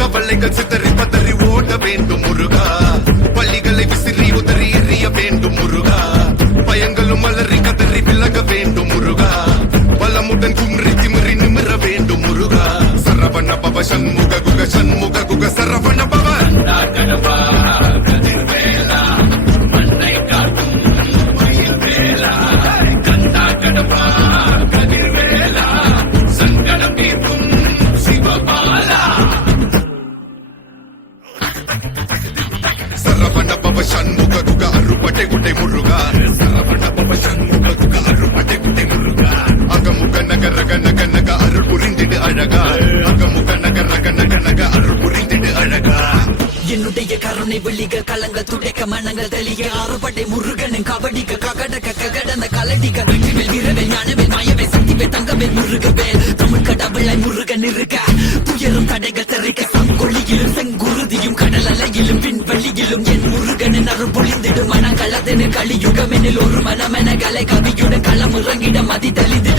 கவலைகள் சிதறி பதறி ஓட வேண்டும் முருகா பள்ளிகளை விசிறி உதறி எறிய வேண்டும் முருகா பயங்களும் மலரி கதறி விலக வேண்டும் முருகா பலமுடன் குன்றி திமிரி நிமிர வேண்டும் முருகா சரவண பவ சண்முக குக சண்முக குக சரவண பவ சரவண பவ சண்முக குக அருப்பட்டை குட்டை முருகா சரவண பவ சண்முக குக அருப்பட்டை குட்டை முருகா அகமுக நக ரக நக நக அருள் புரிந்திடு அழகா அகமுக நக ரக நக நக அருள் புரிந்திடு அழகா என்னுடைய கருணை வெளிக கலங்க துடைக்க மனங்கள் தெளிய ஆறுபட்டை முருகனின் கபடிக்க ககடக்க ககடந்த கலடிக்க வெற்றிவேல் வீரவேல் ஞானவேல் மாயவேல் சக்திவேல் தங்கவேல் முருகவேல் தமிழ் கடவுளாய் முருகன் இருக்க துயரும் தடைகள் தெரிக்க சங்கொழியிலும் செங்குருதியும் கடல் அலையிலும் விண்வெளியிலும் என் முருகனின் அருள் பொழிந்திடும் மனங்களதென கலியுகமெனில் ஒரு மனமென கலை கவியுடன் களம் இறங்கிட மதி தெளிந்திடும்